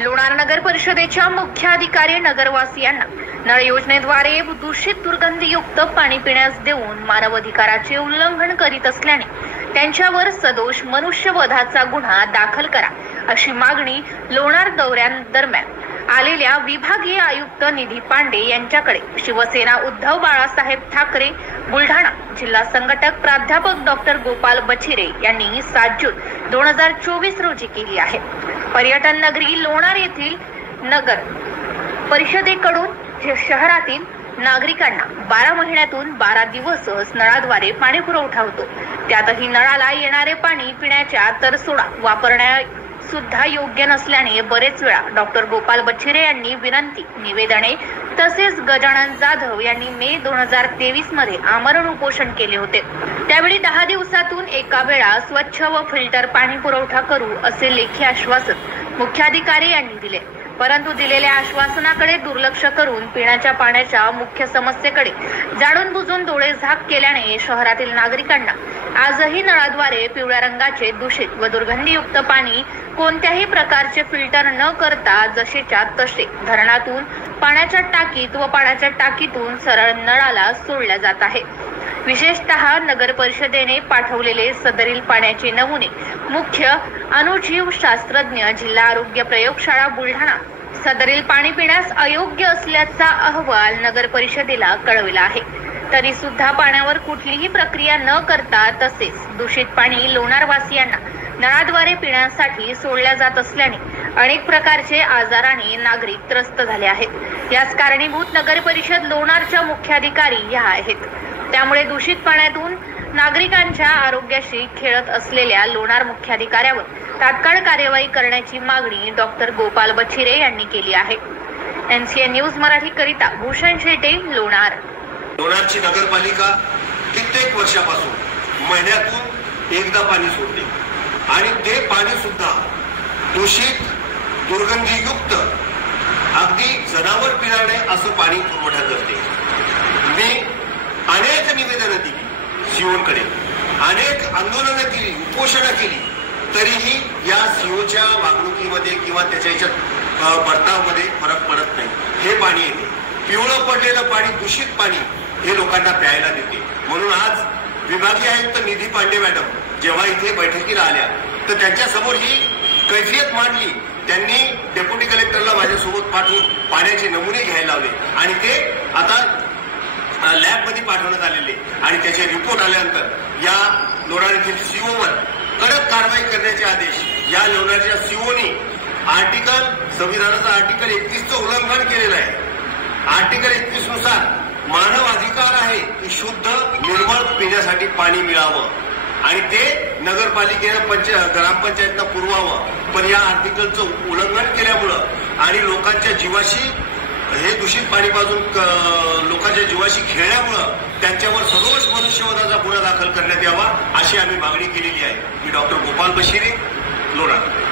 लोणार नगर परिषदेच्या मुख्याधिकारी नगरवासियांना नळ योजनेद्वारे दूषित दुर्गंधीयुक्त पाणी पिण्यास देऊन मानवाधिकाराचे उल्लंघन करीत असल्याने त्यांच्यावर सदोष मनुष्यवधाचा गुन्हा दाखल करा अशी मागणी लोणार दौऱ्यादरम्यान आलेल्या विभागीय आयुक्त निधी पांडे यांच्याकडे शिवसेना उद्धव बाळासाहेब ठाकरे बुलढाणा जिल्हा संघटक प्राध्यापक डॉक्टर गोपाल बछिरे यांनी 7 जून 2024 रोजी केली आहे। पर्यटन नगरी लोणार येथील नगर परिषदेकडून शहरातील नागरिकांना 12 महिन्यातून 12 दिवसच नळाद्वारे पाणी पुरवठा होतो। त्यातही नळाला येणारे पाणी पिण्याच्या तर सोडा वापरण्या सुद्धा योग्य नसल्याने बरेच वेळा डॉक्टर गोपाल बछिरे यांनी विनंती निवेदने तसेच गजानन जाधव यांनी मे 2023 मध्ये आमरण उपोषण केले होते। त्यावेळी 10 दिवसातून एका वेळा स्वच्छ व फिल्टर पाणी पुरवठा करू असे लेखी आश्वासन मुख्याधिकारी यांनी दिले, परंतु दिलेल्या आश्वासनाकडे दुर्लक्ष करून पिण्याच्या पाण्याच्या मुख्य समस्येकडे जाणून बुजून डोळे झाक केल्याने शहरातील नागरिकांना आजही नळाद्वारे पिवळ्या रंगाचे दूषित व दुर्गंधीयुक्त पाणी कोणत्याही प्रकारचे फिल्टर न करता जसेच्या तसे धरणातून पाण्याच्या टाकीत व पाण्याच्या टाकीतून सरळ नळाला सोडल्या जात आहे। विशेषतः नगर परिषदेने पाठवलेले सदरील पाण्याचे नमुने मुख्य अणुजीव शास्त्रज्ञ जिल्हा आरोग्य प्रयोगशाळा बुलढाणा सदरील पाणी पिण्यास अयोग्य असल्याचा अहवाल नगर परिषदेला कळविला आहे, तरी सुद्धा पाण्यावर कुठलीही प्रक्रिया न करता तसेच दूषित पाणी लोणारवासियांना नळाद्वारे पिण्यासाठी सोडल्या जात असल्याने अनेक प्रकारचे आजाराने नागरिक त्रस्त झाले आहेत। याच कारणीभूत नगर परिषद लोणारच्या मुख्याधिकारी या आहेत। त्यामुळे दूषित पाण्यातून नागरिकांच्या आरोग्याशी खेळत असलेल्या लोणार मुख्याधिकाऱ्यावर तात्काळ कार्यवाही करण्याची मागणी डॉक्टर गोपाल बछिरे यांनी केली आहे। NCN न्यूज मराठी करिता भूषण शेटे लोणार। लोणारची नगरपालिका कित्येक वर्षापासून महिन्यातून एकदा पाणी सोडते आणि ते पाणी सुद्धा दूषित दुर्गंधीयुक्त अगदी जनावर पिणारे असं पाणी पुरवठा करते। मी अनेक निवेदनं दिली, सीओकडे अनेक आंदोलनं केली, उपोषणं केली, तरीही या सीओच्या वागणुकीमध्ये किंवा त्याच्या याच्यात बर्तावामध्ये फरक पडत नाही। हे पाणी येते पिवळं पडलेलं पाणी, दूषित पाणी हे लोकांना प्यायला देते। म्हणून आज विभागीय आयुक्त निधी पांडे मॅडम जेव्हा इथे बैठकीला आल्या तर त्यांच्या समोर ही कैफियत मांडली। त्यांनी डेप्युटी कलेक्टरला माझ्यासोबत पाठवून पाण्याचे नमुने घ्यायला लावले आणि ते आता लॅबमध्ये पाठवण्यात आलेले आणि त्याचे रिपोर्ट आल्यानंतर या लोणार येथील सीओवर कडक कारवाई करण्याचे आदेश या लोणारच्या सीओने संविधानाचा आर्टिकल 31चं उल्लंघन केलेलं आहे। आर्टिकल 31 नुसार मानव अधिकार आहे की शुद्ध निर्मळ पिण्यासाठी पाणी मिळावं आणि ते नगरपालिकेनं ग्रामपंचायतनं पुरवावं, पण या आर्टिकलचं उल्लंघन केल्यामुळं आणि लोकांच्या जीवाशी हे दूषित पाणी पाजून लोकांच्या जीवाशी खेळल्यामुळं त्यांच्यावर सदोष मनुष्यवधाचा गुन्हा दाखल करण्यात यावा अशी आम्ही मागणी केलेली आहे। मी डॉक्टर गोपाल बछिरे लोणार।